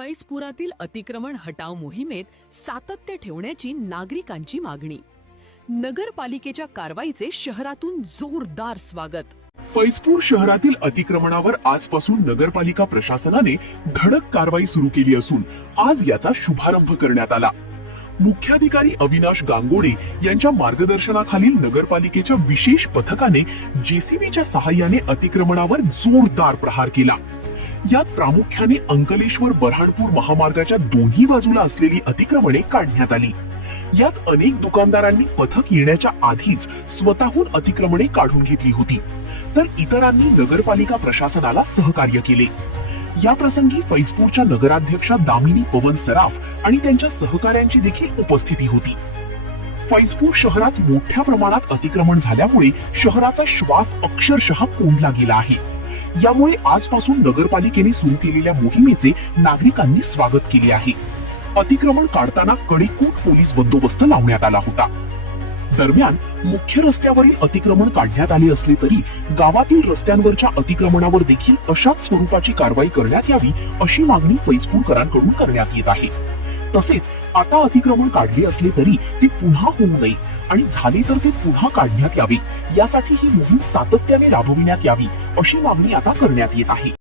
फैजपुरातील अतिक्रमण हटाव मोहिमेत सातत्य ठेवण्याची नागरिकांची मागणी. नगरपालिकेच्या कारवाईचे शहरातून जोरदार स्वागत. फैजपूर शहरातील अतिक्रमणावर आजपासून नगरपालिका प्रशासनाने धडक कारवाई सुरू केली असून आज याचा शुभारंभ करण्यात आला. मुख्याधिकारी अविनाश गांगोडे यांच्या मार्गदर्शनाखालील नगरपालिकेच्या विशेष पथकाने जेसीबीच्या सहाय्याने अतिक्रमणावर जोरदार प्रहार केला. यात प्रामुख्याने अंकलेश्वर बऱ्हाणपूर महामार्गाच्या दोन्ही बाजूला असलेली अतिक्रमणे काढण्यात आली. यात अनेक दुकानदारांनी पथक येण्याच्या आधीच स्वतःहून अतिक्रमणे काढून घेतली होती, तर इतरांनी नगरपालिका प्रशासनाला सहकार्य केले. या प्रसंगी फैजपूरच्या नगराध्यक्षा दामिनी पवन सराफ आणि त्यांच्या सहकाऱ्यांची देखील उपस्थिती होती. फैजपूर शहरात मोठ्या प्रमाणात अतिक्रमण झाल्यामुळे शहराचा श्वास अक्षरशः कोंडला गेला आहे. यामुळे आजपासून नगरपालिकेने सुरू केलेल्या मोहिमेचे नागरिकांनी स्वागत केले आहे. अतिक्रमण काढताना कडेकोट पोलीस बंदोबस्त लावण्यात आला होता. दरम्यान मुख्य रस्त्यावरील अतिक्रमण काढण्यात आले असले तरी गावातील रस्त्यांवरच्या अतिक्रमणावर देखील अशाच स्वरूपाची कारवाई करण्यात यावी अशी मागणी फैजपूरकरांकडून करण्यात येत आहे. तसेच आता अतिक्रमण काढले असले तरी ते पुन्हा होऊ नये आणि झाले तर ते पुन्हा काढण्यात यावे, यासाठी ही मोहीम सातत्याने राबविण्यात यावी अशी मागणी आता करण्यात येत आहे.